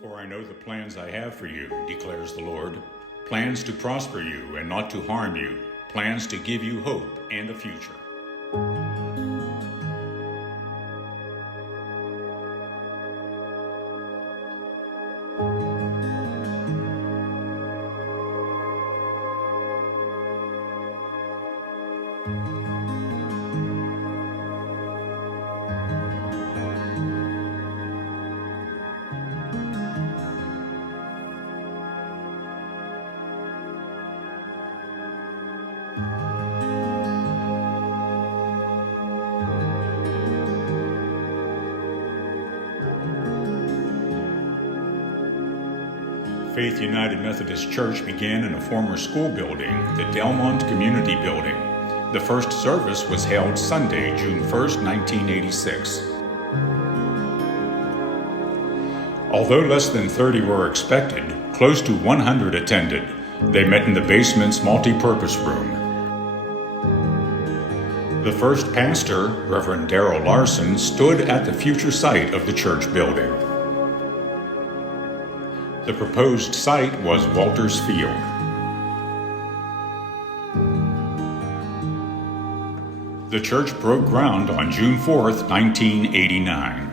For I know the plans I have for you, declares the Lord, plans to prosper you and not to harm you, plans to give you hope and a future. Faith United Methodist Church began in a former school building, the Delmont Community Building. The first service was held Sunday, June 1st, 1986. Although less than 30 were expected, close to 100 attended. They met in the basement's multi-purpose room. The first pastor, Reverend Darrell Larson, stood at the future site of the church building. The proposed site was Walters Field. The church broke ground on June 4th, 1989.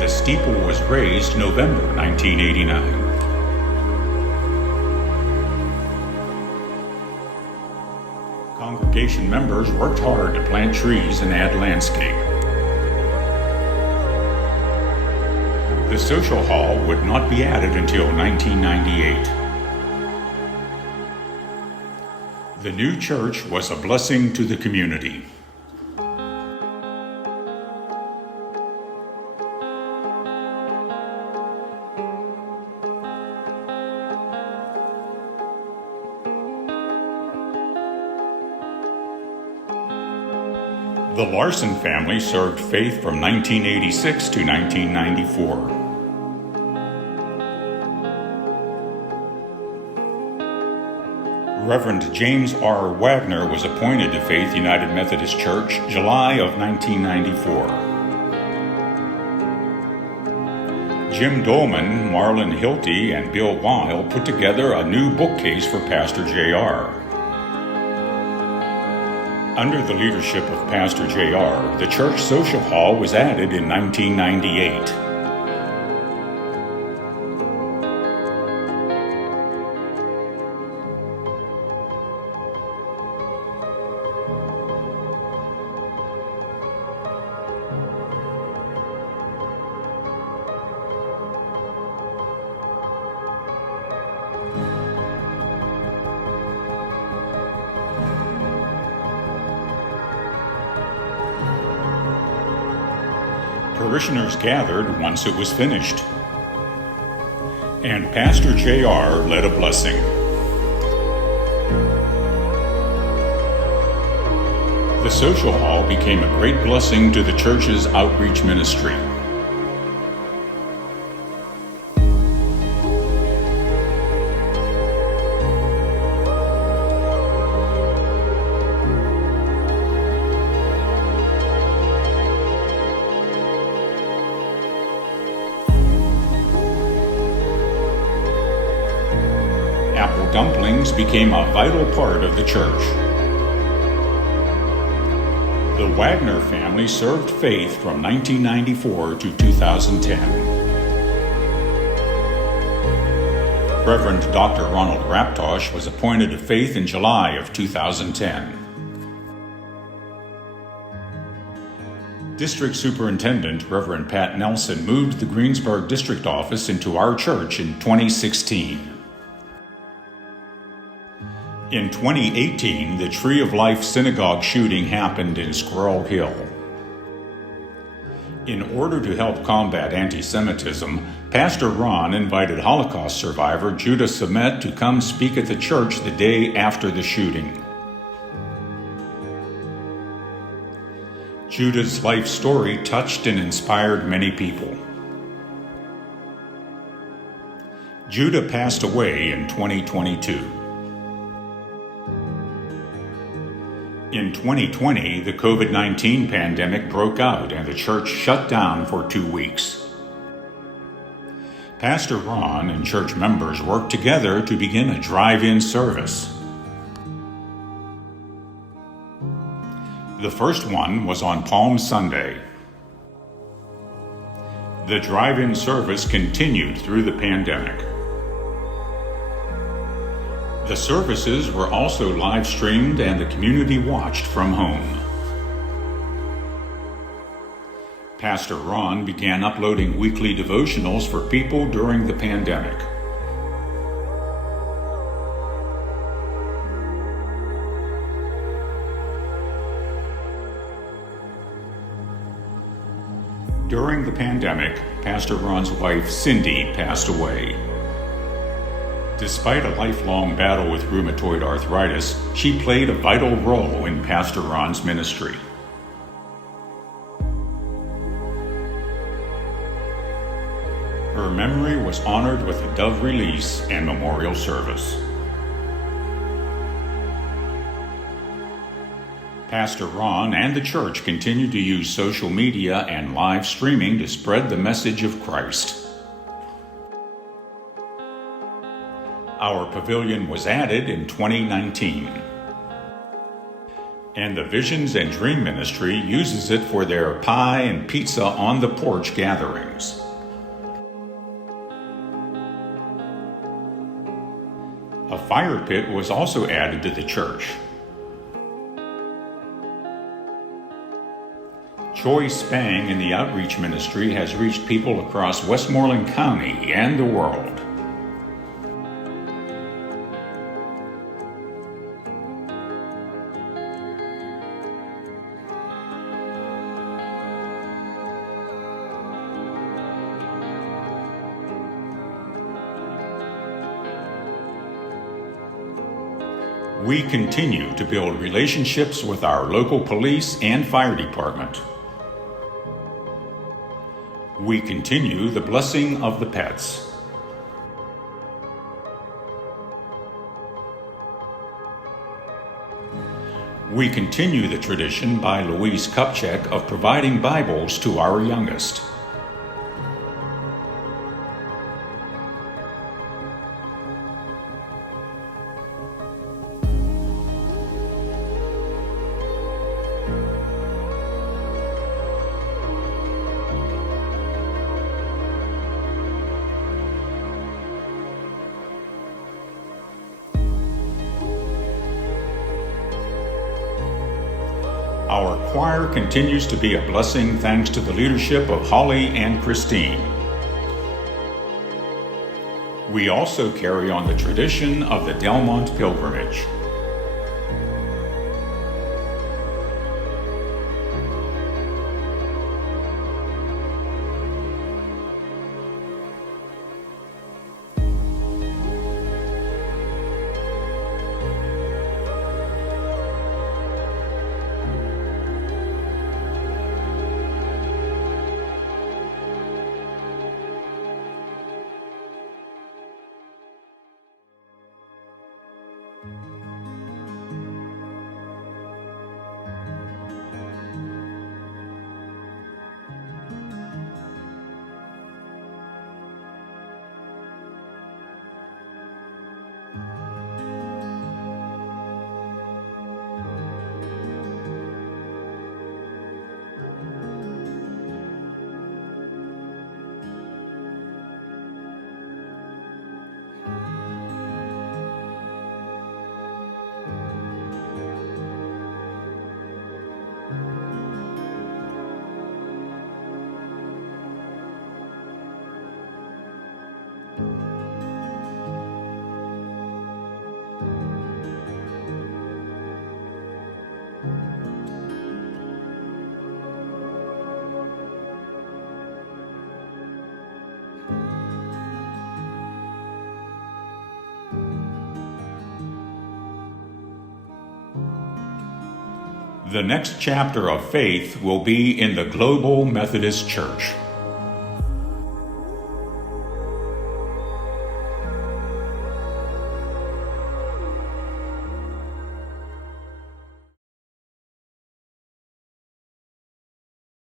The steeple was raised November 1989. Congregation members worked hard to plant trees and add landscape. The social hall would not be added until 1998. The new church was a blessing to the community. The Larson family served faith from 1986 to 1994. Reverend James R. Wagner was appointed to Faith United Methodist Church July of 1994. Jim Dolman, Marlon Hilty, and Bill Weil put together a new bookcase for Pastor J.R. Under the leadership of Pastor J.R., the church social hall was added in 1998. Parishioners gathered once it was finished, and Pastor J.R. led a blessing. The social hall became a great blessing to the church's outreach ministry. Apple dumplings became a vital part of the church. The Wagner family served faith from 1994 to 2010. Reverend Dr. Ronald Raptosh was appointed to faith in July of 2010. District Superintendent Reverend Pat Nelson moved the Greensburg District Office into our church in 2016. In 2018, the Tree of Life Synagogue shooting happened in Squirrel Hill. In order to help combat anti-Semitism, Pastor Ron invited Holocaust survivor Judah Samet to come speak at the church the day after the shooting. Judah's life story touched and inspired many people. Judah passed away in 2022. In 2020, the COVID-19 pandemic broke out and the church shut down for 2 weeks. Pastor Ron and church members worked together to begin a drive-in service. The first one was on Palm Sunday. The drive-in service continued through the pandemic. The services were also live-streamed and the community watched from home. Pastor Ron began uploading weekly devotionals for people during the pandemic. During the pandemic, Pastor Ron's wife, Cindy, passed away. Despite a lifelong battle with rheumatoid arthritis, she played a vital role in Pastor Ron's ministry. Her memory was honored with a dove release and memorial service. Pastor Ron and the church continue to use social media and live streaming to spread the message of Christ. Our pavilion was added in 2019, and the Visions and Dream Ministry uses it for their pie and pizza on the porch gatherings. A fire pit was also added to the church. Choi Spang in the Outreach Ministry has reached people across Westmoreland County and the world. We continue to build relationships with our local police and fire department. We continue the blessing of the pets. We continue the tradition by Louise Kupchak of providing Bibles to our youngest. Our choir continues to be a blessing thanks to the leadership of Holly and Christine. We also carry on the tradition of the Delmont Pilgrimage. The next chapter of faith will be in the Global Methodist Church.